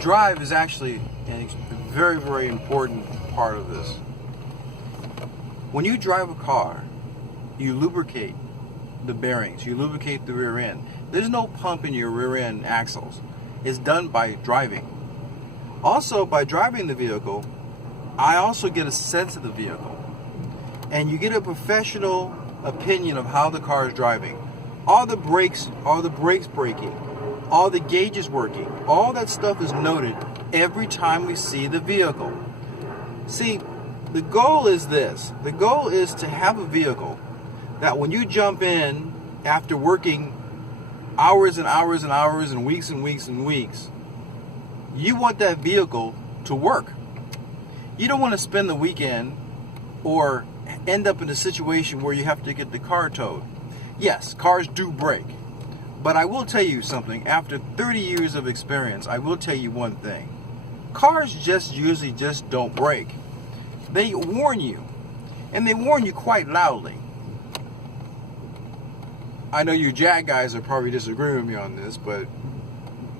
drive is actually a very, very important part of this. When you drive a car, you lubricate the bearings, you lubricate the rear end. There's no pump in your rear end axles. It's done by driving. Also, by driving the vehicle, I also get a sense of the vehicle. And you get a professional opinion of how the car is driving. Are the brakes braking? Are the gauges working? All that stuff is noted every time we see the vehicle. See, the goal is this. The goal is to have a vehicle that when you jump in after working hours and hours and hours and weeks and weeks and weeks, you want that vehicle to work. You don't want to spend the weekend or end up in a situation where you have to get the car towed. Yes, cars do break. But I will tell you something. After 30 years of experience, I will tell you one thing. Cars usually don't break. They warn you. And they warn you quite loudly. I know you Jag guys are probably disagreeing with me on this, but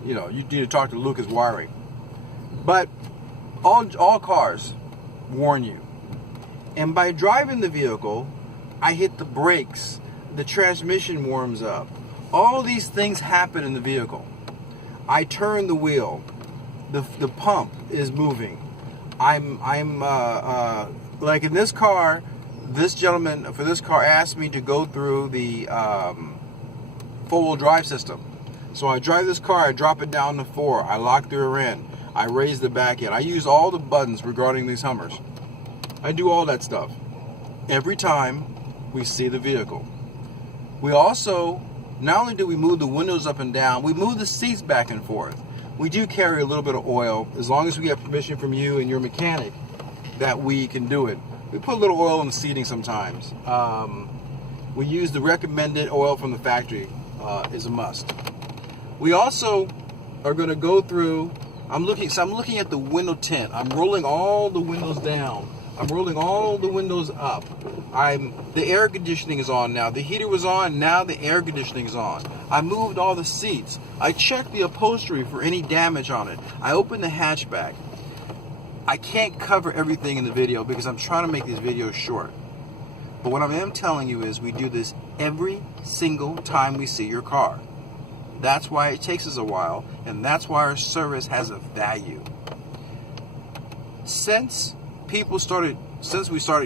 you need to talk to Lucas Wiring. But all cars warn you. And by driving the vehicle, I hit the brakes, the transmission warms up. All these things happen in the vehicle. I turn the wheel, the pump is moving. I'm like in this car, this gentleman for this car asked me to go through the four-wheel drive system. So I drive this car, I drop it down to 4, I lock the rear end, I raise the back end. I use all the buttons regarding these Hummers. I do all that stuff every time we see the vehicle. We also, not only do we move the windows up and down, we move the seats back and forth. We do carry a little bit of oil, as long as we have permission from you and your mechanic that we can do it. We put a little oil in the seating sometimes. We use the recommended oil from the factory, is a must. We also are going to go through, I'm looking at the window tint. I'm rolling all the windows down. I'm rolling all the windows up. The air conditioning is on now. The heater was on, now the air conditioning is on. I moved all the seats. I checked the upholstery for any damage on it. I opened the hatchback. I can't cover everything in the video because I'm trying to make these videos short. But what I am telling you is we do this every single time we see your car. That's why it takes us a while, and that's why our service has a value. Since we started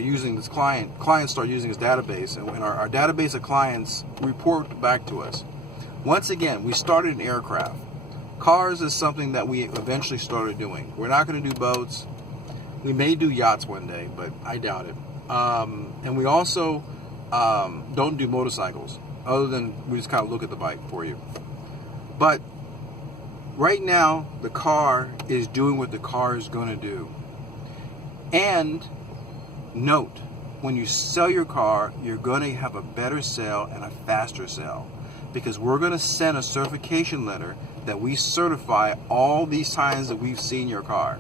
using this clients started using this database, and when our database of clients report back to us. Once again, we started an aircraft. Cars is something that we eventually started doing. We're not going to do boats. We may do yachts one day, but I doubt it. And we also don't do motorcycles, other than we just kind of look at the bike for you. But right now, the car is doing what the car is going to do. And note, when you sell your car, you're going to have a better sale and a faster sale, because we're going to send a certification letter that we certify all these times that we've seen your car.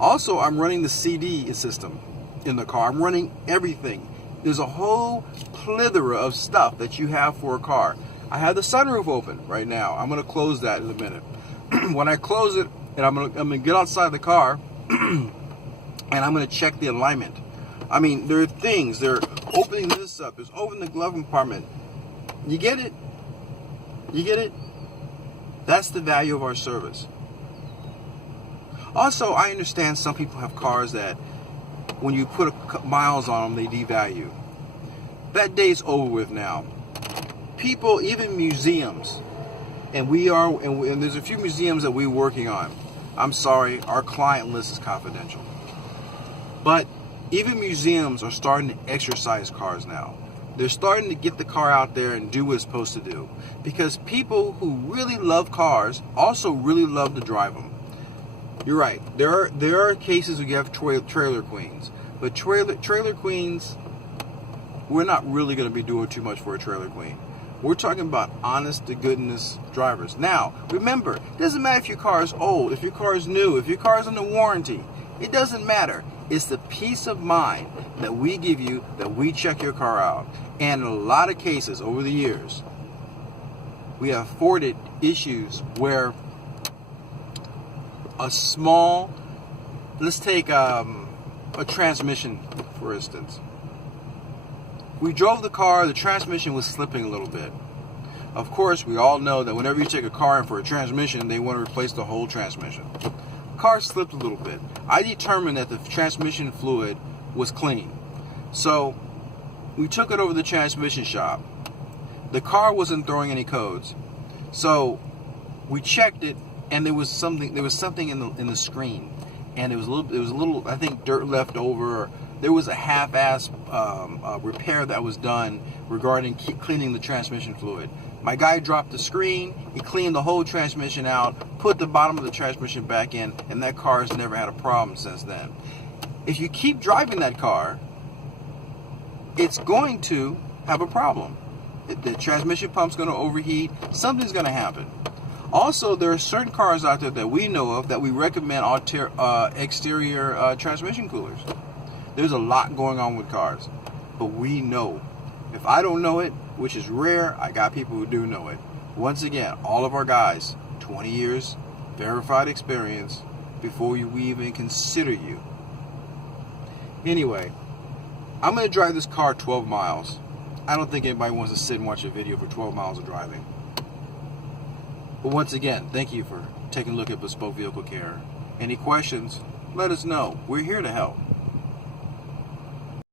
Also, I'm running the CD system in the car. I'm running everything. There's a whole plethora of stuff that you have for a car. I have the sunroof open right now. I'm going to close that in a minute. When I close it, and I'm going to get outside the car, and I'm going to check the alignment. I mean, there are things. They're opening this up. It's opening the glove compartment. You get it? You get it? That's the value of our service. Also, I understand some people have cars that when you put miles on them, they devalue. That day's over with now. People, even museums, and there's a few museums that we're working on. I'm sorry, our client list is confidential. But even museums are starting to exercise cars now. They're starting to get the car out there and do what it's supposed to do. Because people who really love cars also really love to drive them. You're right. There are cases where you have trailer queens. But trailer queens, we're not really going to be doing too much for a trailer queen. We're talking about honest to goodness drivers. Now, remember, it doesn't matter if your car is old, if your car is new, if your car is under warranty. It doesn't matter. It's the peace of mind that we give you, that we check your car out. And in a lot of cases over the years, we have afforded issues where a small, let's take a transmission, for instance. We drove the car, the transmission was slipping a little bit. Of course, we all know that whenever you take a car in for a transmission, they want to replace the whole transmission. The car slipped a little bit. I determined that the transmission fluid was clean. So we took it over to the transmission shop. The car wasn't throwing any codes. So we checked it, and there was something in the screen, and it was a little I think dirt left over. There was a half-ass repair that was done regarding cleaning the transmission fluid. My guy dropped the screen, he cleaned the whole transmission out, put the bottom of the transmission back in, and that car has never had a problem since then. If you keep driving that car, it's going to have a problem. The transmission pump's going to overheat, something's going to happen. Also, there are certain cars out there that we know of that we recommend exterior transmission coolers. There's a lot going on with cars, but we know. If I don't know it, which is rare, I got people who do know it. Once again, all of our guys, 20 years, verified experience before we even consider you. Anyway, I'm going to drive this car 12 miles. I don't think anybody wants to sit and watch a video for 12 miles of driving. But once again, thank you for taking a look at Bespoke Vehicle Care. Any questions, let us know. We're here to help.